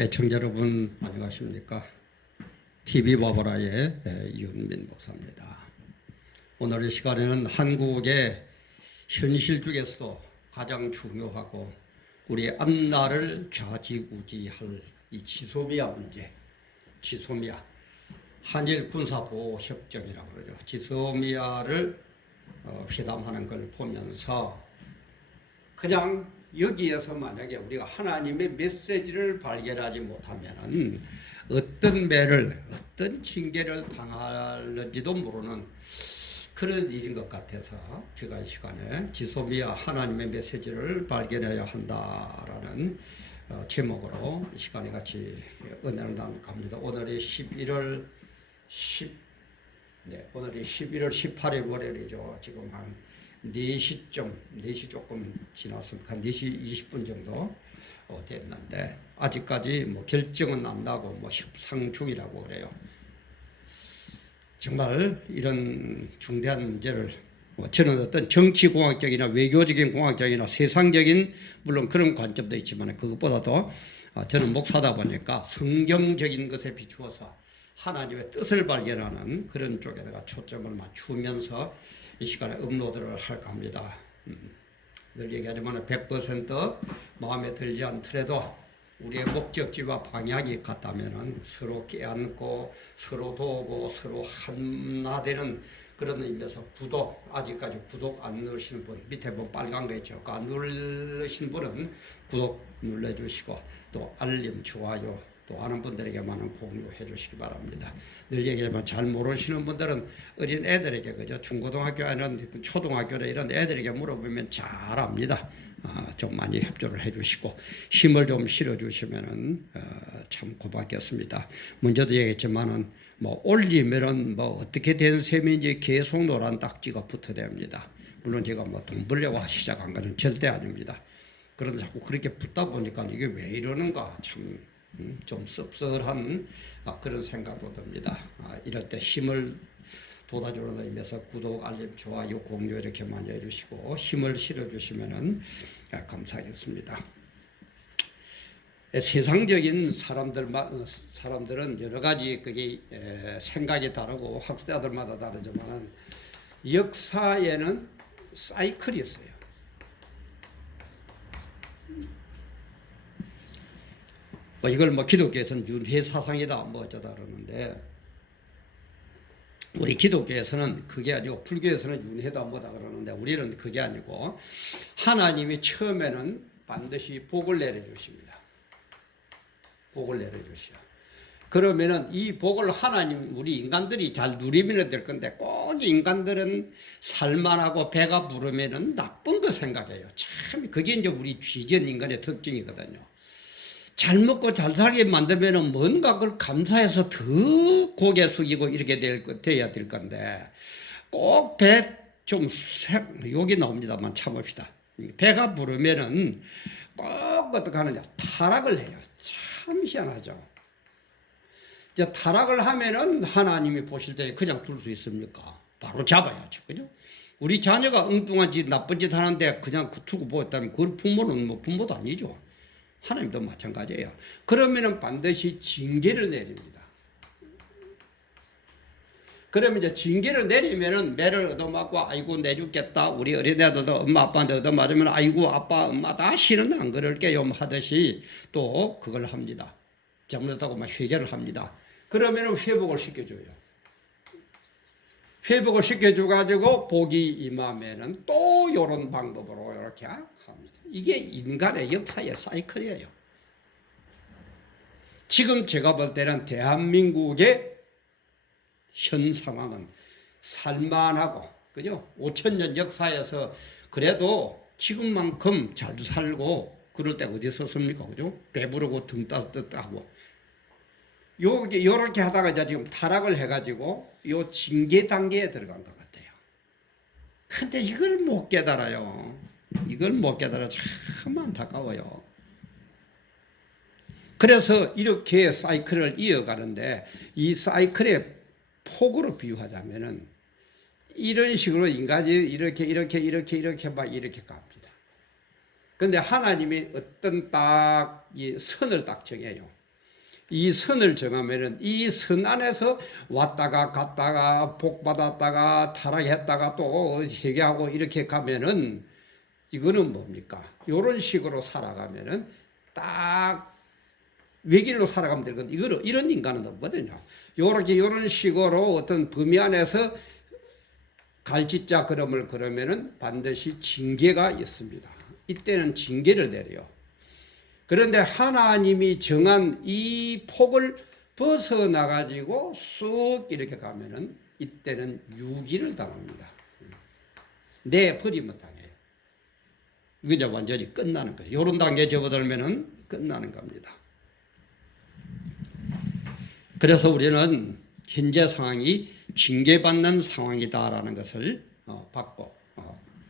애청자 여러분 안녕하십니까? TV 바보라의 이윤민 목사입니다. 오늘 이 시간에는 한국의 현실 중에서도 가장 중요하고 우리 앞날을 좌지우지할 이 지소미아 문제, 지소미아 한일 군사보호 협정이라고 그러죠. 지소미아를 회담하는 걸 보면서 그냥 여기에서 만약에 우리가 하나님의 메시지를 발견하지 못하면은 어떤 매를 어떤 징계를 당할는지도 모르는 그런 일인 것 같아서 제가 이 시간에 지소미아 하나님의 메시지를 발견해야 한다라는 제목으로 이 시간에 같이 은혜를 나눌까 합니다. 오늘이 11월 18일 월요일이죠. 지금 한 4시 조금 지났으니까 4시 20분 정도 됐는데 아직까지 뭐 결정은 안 나고 뭐 협상 중이라고 그래요. 정말 이런 중대한 문제를 저는 어떤 정치공학적이나 외교적인 공학적이나 세상적인 물론 그런 관점도 있지만 그것보다도 저는 목사다 보니까 성경적인 것에 비추어서 하나님의 뜻을 발견하는 그런 쪽에다가 초점을 맞추면서 이 시간에 업로드를 할까 합니다. 늘 얘기하지만 100% 마음에 들지 않더라도 우리의 목적지와 방향이 같다면 서로 깨안고 서로 도우고 서로 하나되는 그런 의미에서 구독, 아직까지 구독 안 누르시는 분, 밑에 뭐 빨간 거 있죠. 안 누르신 분은 구독 눌러주시고 또 알림, 좋아요 또 아는 분들에게 많은 공유해 주시기 바랍니다. 늘 얘기하지만 잘 모르시는 분들은 어린 애들에게 그죠 중고등학교나 초등학교나 이런 애들에게 물어보면 잘 압니다. 좀 많이 협조를 해주시고 힘을 좀 실어주시면은 참 고맙겠습니다. 먼저도 얘기했지만은 뭐 올리면은 뭐 어떻게 된 셈인지 계속 노란 딱지가 붙어댑니다. 물론 제가 뭐 돈 벌려고 시작한 거는 절대 아닙니다. 그런데 자꾸 그렇게 붙다 보니까 이게 왜 이러는가 참. 좀 씁쓸한 그런 생각도 듭니다. 이럴 때 힘을 돋아주는 의미에서 구독, 알림, 좋아요, 공유 이렇게 많이 해주시고 힘을 실어주시면 감사하겠습니다. 세상적인 사람들은 여러 가지 그게 생각이 다르고 학자들마다 다르지만 역사에는 사이클이 있어요. 이걸 뭐 기독교에서는 윤회 사상이다 뭐 어쩌다 그러는데 우리 기독교에서는 그게 아니고 불교에서는 윤회다 뭐다 그러는데 우리는 그게 아니고 하나님이 처음에는 반드시 복을 내려주십니다. 복을 내려주시오. 그러면은 이 복을 하나님 우리 인간들이 잘 누리면 될 건데 꼭 인간들은 살만하고 배가 부르면은 나쁜 거 생각해요. 참 그게 이제 우리 쥐전 인간의 특징이거든요. 잘 먹고 잘 살게 만들면 뭔가 그걸 감사해서 더 고개 숙이고 이렇게 돼야 될 건데 꼭 배 좀 욕이 나옵니다만 참읍시다. 배가 부르면은 꼭 어떻게 하느냐 타락을 해요. 참 희한하죠. 이제 타락을 하면은 하나님이 보실 때 그냥 둘 수 있습니까? 바로 잡아야죠. 그죠? 우리 자녀가 엉뚱한 짓 나쁜 짓 하는데 그냥 두고 보았다면 그 부모는 뭐 부모도 아니죠. 하나님도 마찬가지예요. 그러면은 반드시 징계를 내립니다. 그러면 이제 징계를 내리면은 매를 얻어맞고 아이고 내죽겠다. 우리 어린애들도 엄마 아빠한테 얻어맞으면 아이고 아빠 엄마 다시는 안 그럴게요 하듯이 또 그걸 합니다. 잘못했다고 막 회개를 합니다. 그러면은 회복을 시켜줘요. 회복을 시켜줘가지고 복이 임하면은 또 이런 방법으로 이렇게 합니다. 이게 인간의 역사의 사이클이에요. 지금 제가 볼 때는 대한민국의 현 상황은 살만하고, 그죠? 5,000년 역사에서 그래도 지금만큼 잘 살고 그럴 때 어디 있었습니까? 그죠? 배부르고 등 따뜻하고. 요렇게 하다가 이제 지금 타락을 해가지고 요 징계 단계에 들어간 것 같아요. 근데 이걸 못 깨달아요. 이걸 못 깨달아 참 안타까워요. 그래서 이렇게 사이클을 이어가는데 이 사이클의 폭으로 비유하자면은 이런 식으로 인간이 이렇게 막 이렇게 갑니다. 근데 하나님이 어떤 딱 이 선을 딱 정해요. 이 선을 정하면은 이 선 안에서 왔다가 갔다가 복 받았다가 타락했다가 또 회개하고 이렇게 가면은 이거는 뭡니까? 이런 식으로 살아가면은 딱 외길로 살아가면 되거든. 이거는 이런 인간은 없거든요. 요렇게 이런 식으로 어떤 범위 안에서 갈짓자 걸음을 걸으면은 반드시 징계가 있습니다. 이때는 징계를 내려요. 그런데 하나님이 정한 이 폭을 벗어나가지고 쑥 이렇게 가면은 이때는 유기를 당합니다. 내 버림을 당해요. 이제 완전히 끝나는 거예요. 이런 단계에 접어들면은 끝나는 겁니다. 그래서 우리는 현재 상황이 징계받는 상황이다라는 것을 받고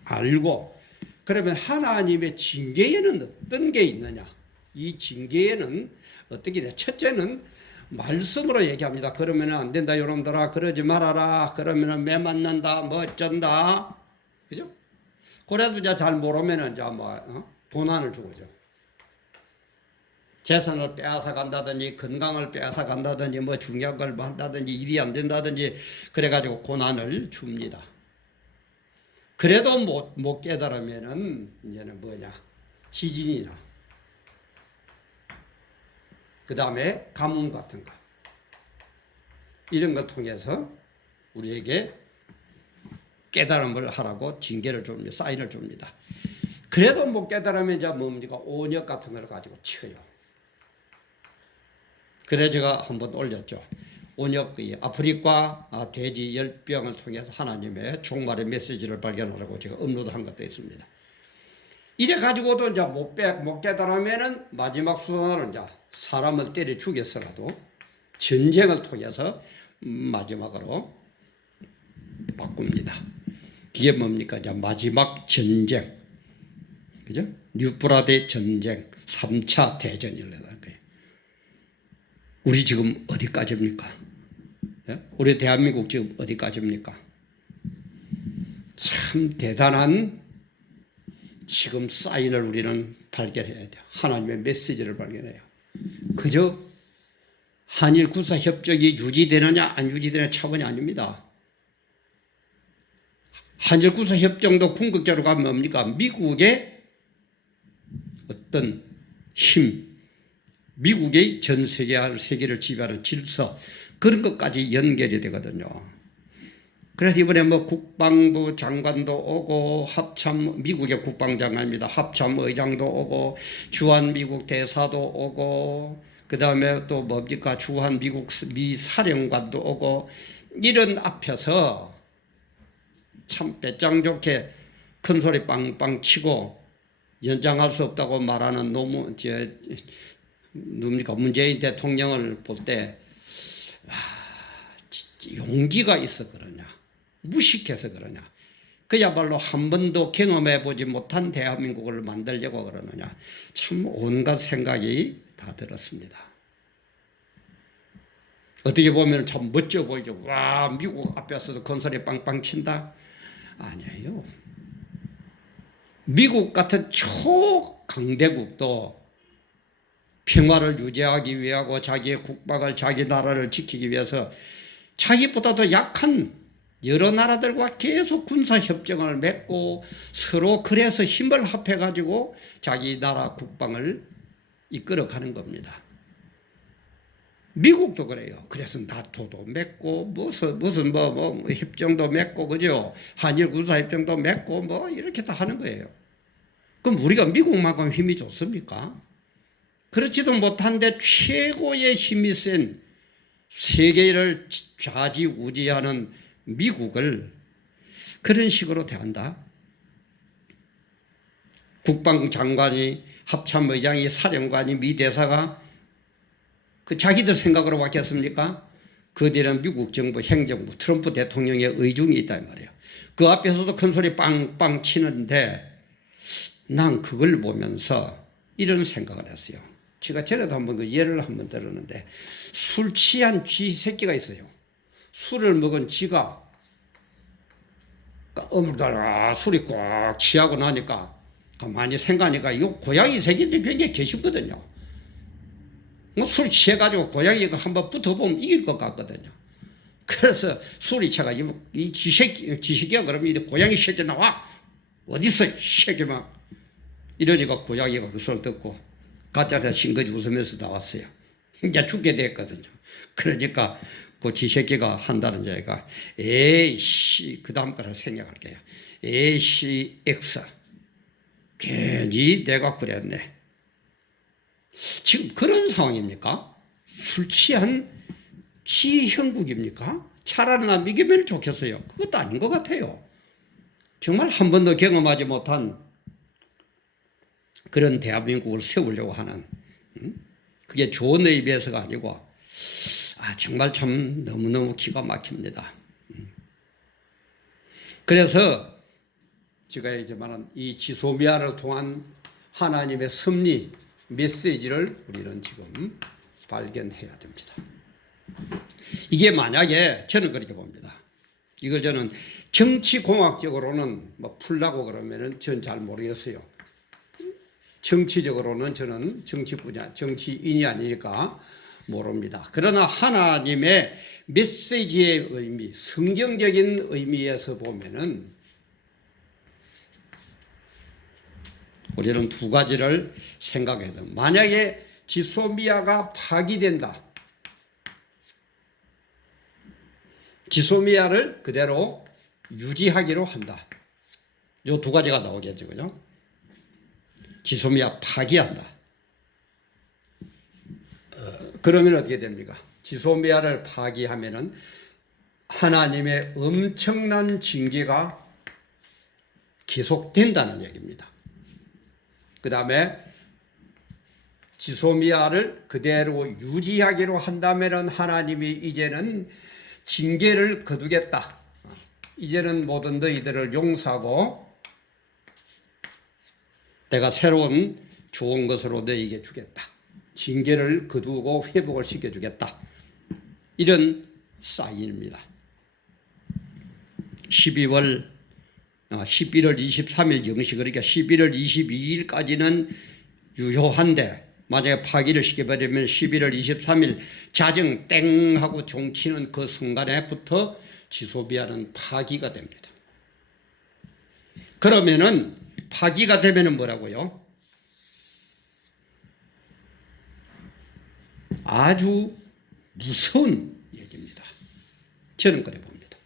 알고, 그러면 하나님의 징계에는 어떤 게 있느냐? 이 징계에는 어떻게 돼? 첫째는 말씀으로 얘기합니다. 그러면 안 된다, 여러분들아. 그러지 말아라. 그러면 매 맞는다. 뭐 어쩐다. 그죠? 그래도 이제 잘 모르면은 이제 도난을 주고죠. 재산을 빼앗아 간다든지 건강을 빼앗아 간다든지 뭐 중요한 걸 한다든지 일이 안 된다든지 그래가지고 고난을 줍니다. 그래도 못 깨달으면은 이제는 뭐냐? 지진이나 그 다음에 가뭄 같은 거 이런 걸 통해서 우리에게 깨달음을 하라고 징계를 줍니다. 사인을 줍니다. 그래도 못 깨달으면 이제 뭡니까? 온역 같은 걸 가지고 쳐요. 그래 제가 한번 올렸죠. 온역 아프리카 돼지 열병을 통해서 하나님의 종말의 메시지를 발견하라고 제가 업로드한 것도 있습니다. 이래 가지고도 이제 못 깨달으면은 마지막 수단으로 이제 사람을 때려 죽였어라도 전쟁을 통해서 마지막으로 바꿉니다. 그게 뭡니까? 이제 마지막 전쟁, 그죠? 유프라데 전쟁, 3차 대전이라는 거예요. 우리 지금 어디까지입니까? 예? 우리 대한민국 지금 어디까지입니까? 참 대단한 지금 사인을 우리는 발견해야 돼요. 하나님의 메시지를 발견해요. 그저 한일 군사 협정이 유지되느냐 안 유지되느냐 차원이 아닙니다. 한일 군사 협정도 궁극적으로 가면 뭡니까? 미국의 어떤 힘, 미국의 전 세계를 지배하는 질서, 그런 것까지 연결이 되거든요. 그래서 이번에 뭐 국방부 장관도 오고 미국의 국방장관입니다. 합참의장도 오고 주한 미국 대사도 오고 그 다음에 또 뭡니까? 주한 미국 미 사령관도 오고 이런 앞에서 참 배짱 좋게 큰 소리 빵빵 치고 연장할 수 없다고 말하는 누굽니까? 문재인 대통령을 볼 때 용기가 있어 그러냐, 무식해서 그러냐, 그야말로 한 번도 경험해보지 못한 대한민국을 만들려고 그러느냐, 참 온갖 생각이 다 들었습니다. 어떻게 보면 참 멋져 보이죠. 와, 미국 앞에서도 건설이 빵빵 친다? 아니에요. 미국 같은 초강대국도 평화를 유지하기 위하고 자기의 국방을, 자기 나라를 지키기 위해서 자기보다도 약한 여러 나라들과 계속 군사협정을 맺고 서로 그래서 힘을 합해가지고 자기 나라 국방을 이끌어가는 겁니다. 미국도 그래요. 그래서 나토도 맺고 무슨 협정도 맺고, 그죠? 한일 군사협정도 맺고 뭐 이렇게 다 하는 거예요. 그럼 우리가 미국만큼 힘이 좋습니까? 그렇지도 못한데 최고의 힘이 센 세계를 좌지우지하는 미국을 그런 식으로 대한다. 국방장관이, 합참의장이, 사령관이, 미 대사가 그 자기들 생각으로 바뀌었습니까? 그들은 미국 정부, 행정부, 트럼프 대통령의 의중이 있다 이 말이에요. 그 앞에서도 큰 소리 빵빵 치는데 난 그걸 보면서 이런 생각을 했어요. 제가 전에도 한번 그 예를 한번 들었는데, 술 취한 쥐 새끼가 있어요. 술을 먹은 쥐가 술이 꽉 취하고 나니까 가만히 생각하니까 이 고양이 새끼들이 굉장히 계시거든요. 뭐 술 취해가지고 고양이가 한번 붙어보면 이길 것 같거든요. 그래서 술이 취해가 이 지새끼야 그러면 이제 고양이 새끼 나와 어딨어 새끼 막 이러니까 고양이가 그 소리를 듣고 가짜자 싱거지 웃으면서 나왔어요. 이제 죽게 됐거든요. 그러니까 그 지새끼가 한다는 자가 에이씨 그 다음 거를 생략할게요. 에이씨 X 괜히 내가 그랬네. 지금 그런 상황입니까? 술 취한 시형국입니까? 차라리 나 믿으면 좋겠어요. 그것도 아닌 것 같아요. 정말 한 번도 경험하지 못한 그런 대한민국을 세우려고 하는 그게 좋은 의미에서가 아니고 정말 참 너무너무 기가 막힙니다. 그래서 제가 이제 말한 이 지소미아를 통한 하나님의 섭리 메시지를 우리는 지금 발견해야 됩니다. 이게 만약에 저는 그렇게 봅니다. 이걸 저는 정치공학적으로는 뭐 풀라고 그러면은 전 잘 모르겠어요. 정치적으로는 저는 정치 분야, 정치인이 아니니까 모릅니다. 그러나 하나님의 메시지의 의미, 성경적인 의미에서 보면은 우리는 두 가지를 생각해서 만약에 지소미아가 파기된다. 지소미아를 그대로 유지하기로 한다. 이 두 가지가 나오겠죠. 그죠? 지소미아 파기한다. 그러면 어떻게 됩니까? 지소미아를 파기하면은 하나님의 엄청난 징계가 계속된다는 얘기입니다. 그 다음에 지소미아를 그대로 유지하기로 한다면 하나님이 이제는 징계를 거두겠다. 이제는 모든 너희들을 용서하고 내가 새로운 좋은 것으로 너희에게 주겠다. 징계를 거두고 회복을 시켜주겠다. 이런 사인입니다. 11월 23일 정시 그러니까 11월 22일까지는 유효한데 만약에 파기를 시켜버리면 11월 23일 자정 땡 하고 종치는 그 순간에부터 지소미아는 파기가 됩니다. 그러면은 파기가 되면은 뭐라고요? 아주 무서운 얘기입니다. 저는 그래 봅니다.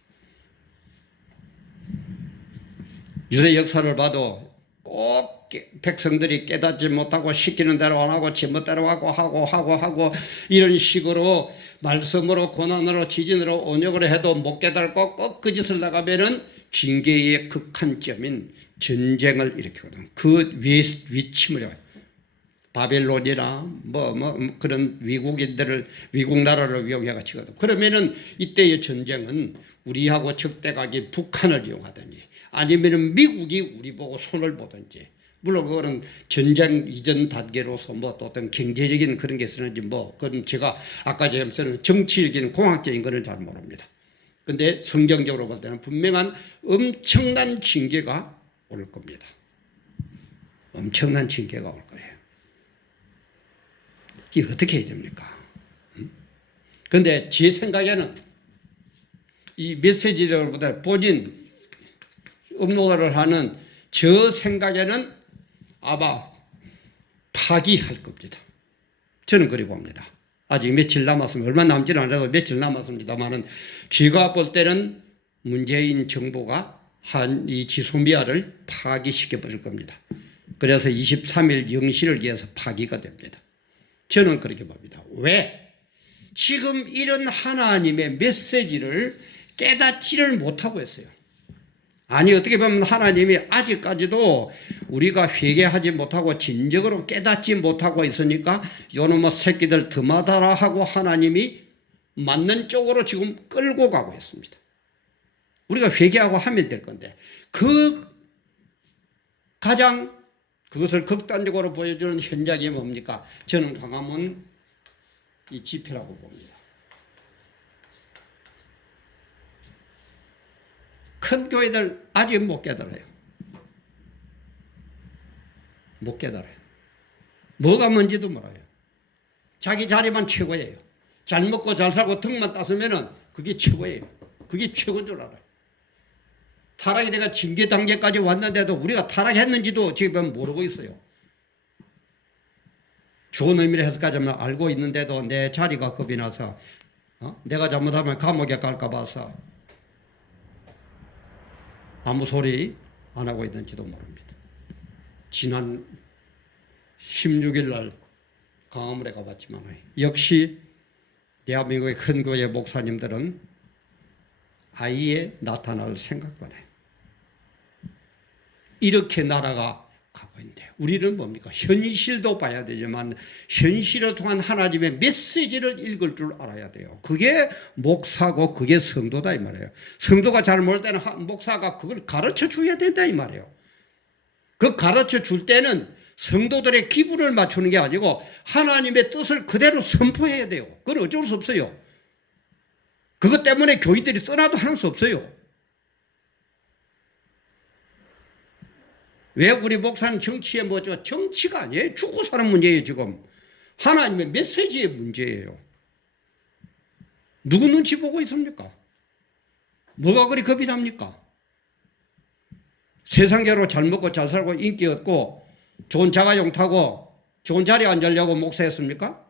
유대 역사를 봐도 꼭 백성들이 깨닫지 못하고 시키는 대로 안 하고 제멋대로 하고 이런 식으로 말씀으로 고난으로 지진으로 온역으로 해도 못 깨닫고 꼭 그 짓을 나가면은 징계의 극한점인 전쟁을 일으키거든. 그 위침을 해요. 바벨론이나 그런 위국 나라를 이용해가 치거든. 그러면은 이때의 전쟁은 우리하고 적대각이 북한을 이용하든지 아니면은 미국이 우리 보고 손을 보든지 물론 그거는 전쟁 이전 단계로서 뭐 또 어떤 경제적인 그런 게 있었는지 뭐 그건 제가 아까 제가 정치적인 공학적인 거는 잘 모릅니다. 근데 성경적으로 볼 때는 분명한 엄청난 징계가 올 겁니다. 엄청난 징계가 올 거예요. 이게 어떻게 해야 됩니까? 근데 제 생각에는 이 메시지들보다 본인 업로드를 하는 저 생각에는 아마 파기할 겁니다. 저는 그리 봅니다. 아직 며칠 남았으면 얼마 남지는 않아도 며칠 남았습니다만은 제가 볼 때는 문재인 정부가 한 이 지소미아를 파기시켜 버릴 겁니다. 그래서 23일 영시를 위해서 파기가 됩니다. 저는 그렇게 봅니다. 왜? 지금 이런 하나님의 메시지를 깨닫지를 못하고 있어요. 아니 어떻게 보면 하나님이 아직까지도 우리가 회개하지 못하고 진정으로 깨닫지 못하고 있으니까 요놈의 새끼들 드마다라 하고 하나님이 맞는 쪽으로 지금 끌고 가고 있습니다. 우리가 회개하고 하면 될 건데 그 가장 그것을 극단적으로 보여주는 현장이 뭡니까? 저는 광화문 이 집회라고 봅니다. 큰 교회들 아직 못 깨달아요. 못 깨달아요. 뭐가 뭔지도 몰라요. 자기 자리만 최고예요. 잘 먹고 잘 살고 덕만 따으면은 그게 최고예요. 그게 최고인 줄 알아요. 타락이 내가 징계 단계까지 왔는데도 우리가 타락했는지도 지금 모르고 있어요. 좋은 의미로 해석하자면 알고 있는데도 내 자리가 겁이 나서 내가 잘못하면 감옥에 갈까 봐서 아무 소리 안 하고 있는지도 모릅니다. 지난 16일 날 광화문에 가봤지만 역시 대한민국의 큰 교회 목사님들은 아예 나타날 생각만 해요. 이렇게 나라가 가고 있는데 우리는 뭡니까? 현실도 봐야 되지만 현실을 통한 하나님의 메시지를 읽을 줄 알아야 돼요. 그게 목사고 그게 성도다 이 말이에요. 성도가 잘 모를 때는 목사가 그걸 가르쳐 줘야 된다 이 말이에요. 그 가르쳐 줄 때는 성도들의 기분을 맞추는 게 아니고 하나님의 뜻을 그대로 선포해야 돼요. 그건 어쩔 수 없어요. 그것 때문에 교인들이 떠나도 하는 수 없어요. 왜 우리 목사는 정치에 뭐죠? 정치가 아니에요. 죽고 사는 문제예요 지금. 하나님의 메시지의 문제예요. 누구 눈치 보고 있습니까? 뭐가 그리 겁이 납니까? 세상대로 잘 먹고 잘 살고 인기 얻고 좋은 자가용 타고 좋은 자리에 앉으려고 목사했습니까?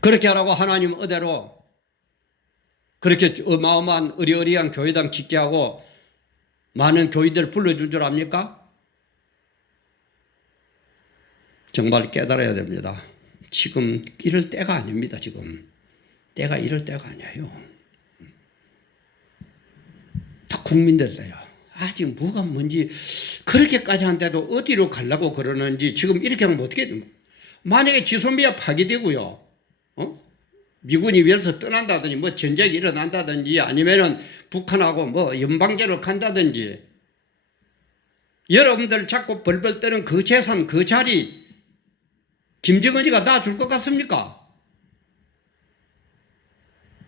그렇게 하라고 하나님 의대로 그렇게 어마어마한 의리의리한 교회당 짓게 하고 많은 교인들 불러준 줄 압니까? 정말 깨달아야 됩니다. 지금 이럴 때가 아닙니다. 지금 때가 이럴 때가 아니에요. 다 국민들이에요. 아직 뭐가 뭔지 그렇게까지 한데도 어디로 가려고 그러는지 지금 이렇게 하면 어떻게 만약에 지소미아 파괴되고요. 미군이 위에서 떠난다든지 뭐 전쟁이 일어난다든지 아니면은 북한하고 뭐 연방제로 간다든지 여러분들 자꾸 벌벌 떠는 그 재산 그 자리 김정은이가 놔줄 것 같습니까?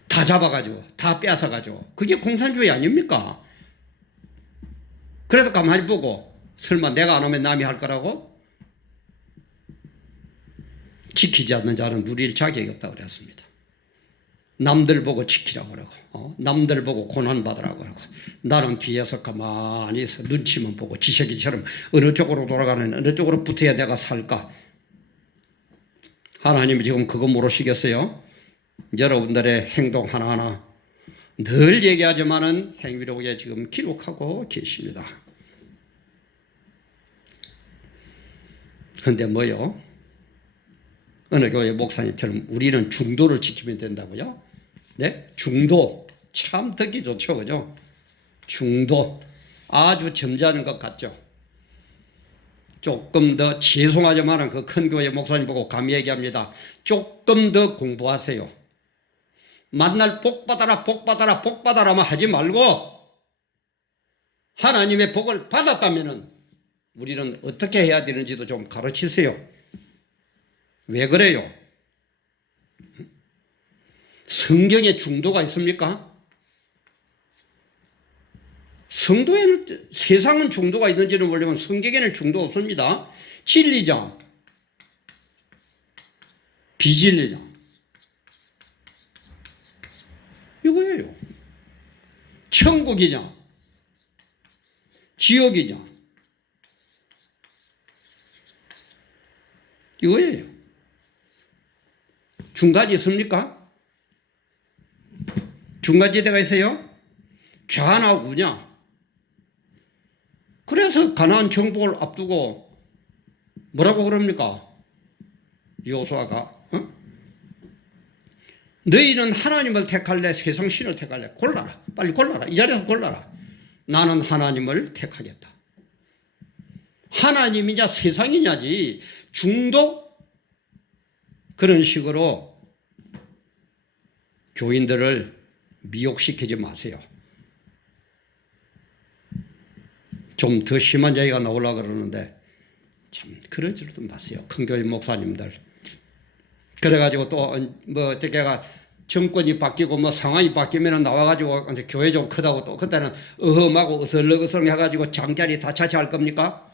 다 잡아가지고 다 뺏어가지고 그게 공산주의 아닙니까? 그래서 가만히 보고 설마 내가 안 오면 남이 할 거라고? 지키지 않는 자는 누릴 자격이 없다고 그랬습니다. 남들 보고 지키라고 그러고 남들 보고 고난받으라고 그러고 나는 뒤에서 가만히 있어 눈치만 보고 지새끼처럼 어느 쪽으로 돌아가는 어느 쪽으로 붙어야 내가 살까? 하나님이 지금 그거 모르시겠어요? 여러분들의 행동 하나하나 늘 얘기하지만은 행위록에 지금 기록하고 계십니다. 그런데 뭐요? 어느 교회 목사님처럼 우리는 중도를 지키면 된다고요? 네? 중도. 참 듣기 좋죠. 그죠? 중도. 아주 점잖은 것 같죠? 조금 더 죄송하지만 그 큰 교회 목사님 보고 감히 얘기합니다. 조금 더 공부하세요. 만날 복 받아라 복 받아라 복 받아라만 하지 말고 하나님의 복을 받았다면 우리는 어떻게 해야 되는지도 좀 가르치세요. 왜 그래요? 성경에 중도가 있습니까? 성도에는 세상은 중도가 있는지는 모르지만 성경에는 중도 없습니다. 진리자, 비진리자 이거예요. 천국이냐 지옥이냐 이거예요. 중간이 있습니까? 중간지대가 있어요? 좌나 우냐? 그래서 가나안 정복을 앞두고 뭐라고 그럽니까? 여호수아가 너희는 하나님을 택할래 세상 신을 택할래? 골라라. 빨리 골라라. 이 자리에서 골라라. 나는 하나님을 택하겠다. 하나님이냐 세상이냐지 중도 그런 식으로 교인들을 미혹시키지 마세요. 좀 더 심한 얘기가 나오려고 그러는데 참 그러지도 마세요. 큰 교회 목사님들. 그래가지고 또 뭐 어떻게가 정권이 바뀌고 뭐 상황이 바뀌면 나와가지고 이제 교회 좀 크다고 또 그때는 어험하고 어슬렁어슬렁 해가지고 장자리 다 차지할 겁니까?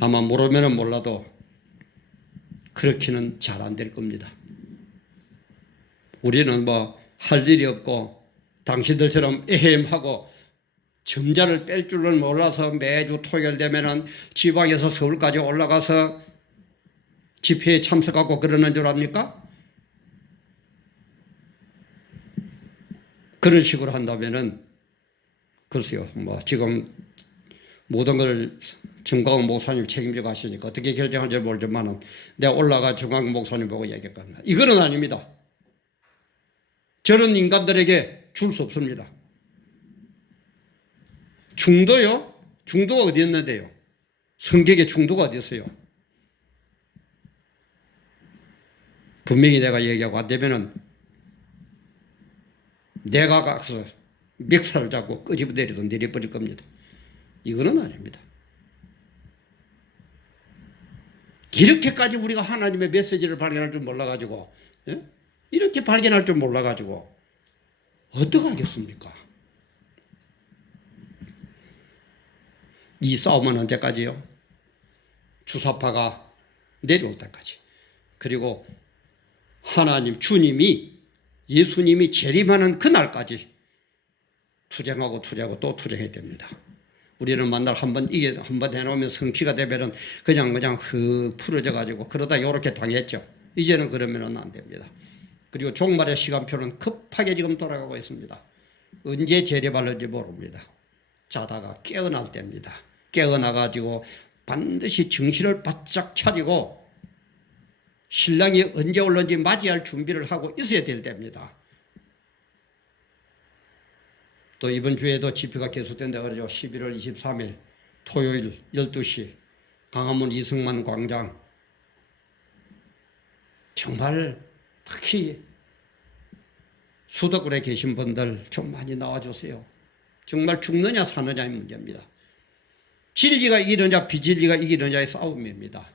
아마 모르면은 몰라도 그렇게는 잘 안 될 겁니다. 우리는 뭐 할 일이 없고 당신들처럼 에헴하고 점자를 뺄 줄은 몰라서 매주 토요일 되면은 지방에서 서울까지 올라가서 집회에 참석하고 그러는 줄 압니까? 그런 식으로 한다면은 글쎄요, 뭐 지금 모든 걸 정광훈 목사님 책임져 가시니까 어떻게 결정할지 모르지만은 내가 올라가 정광훈 목사님 보고 얘기했거든요. 이거는 아닙니다. 저런 인간들에게 줄 수 없습니다. 중도요? 중도가 어디 있는데요? 성격에 중도가 어디 있어요? 분명히 내가 얘기하고 안 되면은 내가 가서 멱살을 잡고 끄집어 내려도 내려버릴 겁니다. 이거는 아닙니다. 이렇게까지 우리가 하나님의 메시지를 발견할 줄 몰라가지고, 예? 이렇게 발견할 줄 몰라가지고 어떻게 하겠습니까? 이 싸움은 언제까지요? 주사파가 내려올 때까지. 그리고 하나님, 주님이, 예수님이 재림하는 그날까지 투쟁하고 투쟁하고 또 투쟁해야 됩니다. 우리는 만날 한번 해놓으면 성취가 되면은 그냥 흙 풀어져 가지고 그러다 이렇게 당했죠. 이제는 그러면은 안 됩니다. 그리고 종말의 시간표는 급하게 지금 돌아가고 있습니다. 언제 재림할는지 모릅니다. 자다가 깨어날 때입니다. 깨어나 가지고 반드시 정신을 바짝 차리고 신랑이 언제 올는지 맞이할 준비를 하고 있어야 될 때입니다. 또 이번 주에도 집회가 계속된다 그러죠. 11월 23일 토요일 12시 강화문 이승만 광장. 정말 특히 수도권에 계신 분들 좀 많이 나와주세요. 정말 죽느냐 사느냐의 문제입니다. 진리가 이기느냐 비진리가 이기느냐의 싸움입니다.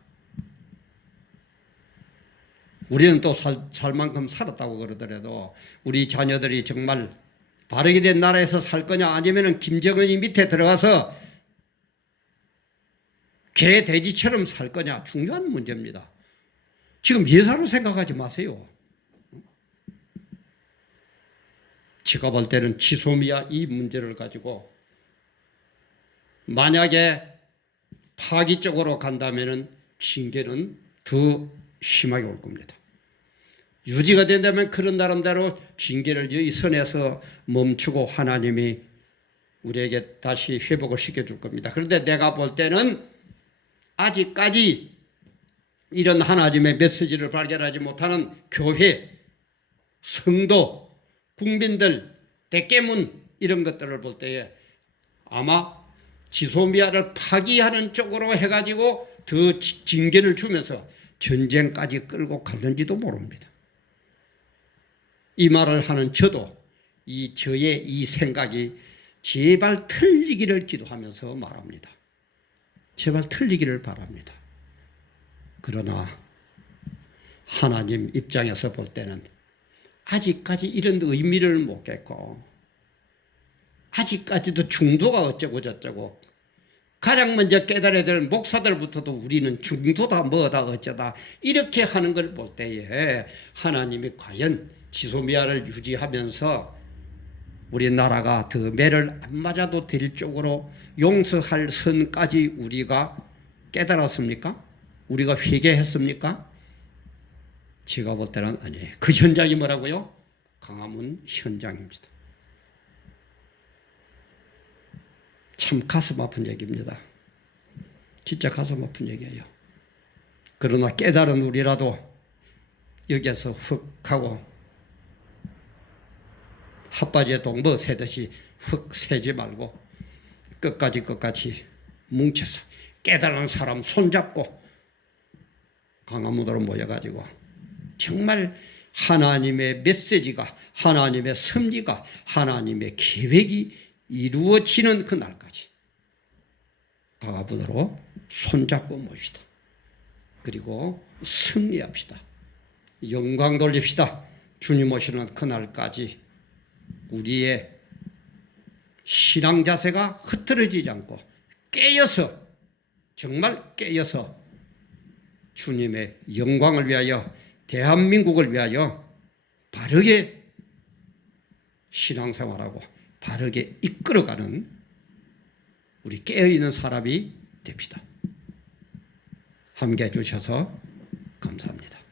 우리는 또 살 만큼 살았다고 그러더라도 우리 자녀들이 정말 바르게 된 나라에서 살 거냐 아니면 김정은이 밑에 들어가서 개 돼지처럼 살 거냐 중요한 문제입니다. 지금 예사로 생각하지 마세요. 제가 볼 때는 지소미아 이 문제를 가지고 만약에 파기적으로 간다면 징계는 더 심하게 올 겁니다. 유지가 된다면 그런 나름대로 징계를 이 선에서 멈추고 하나님이 우리에게 다시 회복을 시켜줄 겁니다. 그런데 내가 볼 때는 아직까지 이런 하나님의 메시지를 발견하지 못하는 교회, 성도, 국민들, 대깨문 이런 것들을 볼 때에 아마 지소미아를 파기하는 쪽으로 해가지고 더 징계를 주면서 전쟁까지 끌고 갔는지도 모릅니다. 이 말을 하는 저도 저의 이 생각이 제발 틀리기를 기도하면서 말합니다. 제발 틀리기를 바랍니다. 그러나 하나님 입장에서 볼 때는 아직까지 이런 의미를 못 깼고 아직까지도 중도가 어쩌고 저쩌고 가장 먼저 깨달아야 될 목사들부터도 우리는 중도다 뭐다 어쩌다 이렇게 하는 걸 볼 때에 하나님이 과연 지소미아를 유지하면서 우리나라가 더 매를 안 맞아도 될 쪽으로 용서할 선까지 우리가 깨달았습니까? 우리가 회개했습니까? 제가 볼 때는 아니에요. 그 현장이 뭐라고요? 강화문 현장입니다. 참 가슴 아픈 얘기입니다. 진짜 가슴 아픈 얘기예요. 그러나 깨달은 우리라도 여기에서 훅 하고 핫바지에 동버 새듯이 훅 새지 말고 끝까지 뭉쳐서 깨달은 사람 손잡고 강화문으로 모여가지고 정말 하나님의 메시지가 하나님의 섭리가 하나님의 계획이 이루어지는 그날까지 강화문으로 손잡고 모입시다. 그리고 승리합시다. 영광 돌립시다. 주님 오시는 그날까지 우리의 신앙 자세가 흐트러지지 않고 깨어서 정말 깨어서 주님의 영광을 위하여 대한민국을 위하여 바르게 신앙생활하고 바르게 이끌어가는 우리 깨어있는 사람이 됩시다. 함께해 주셔서 감사합니다.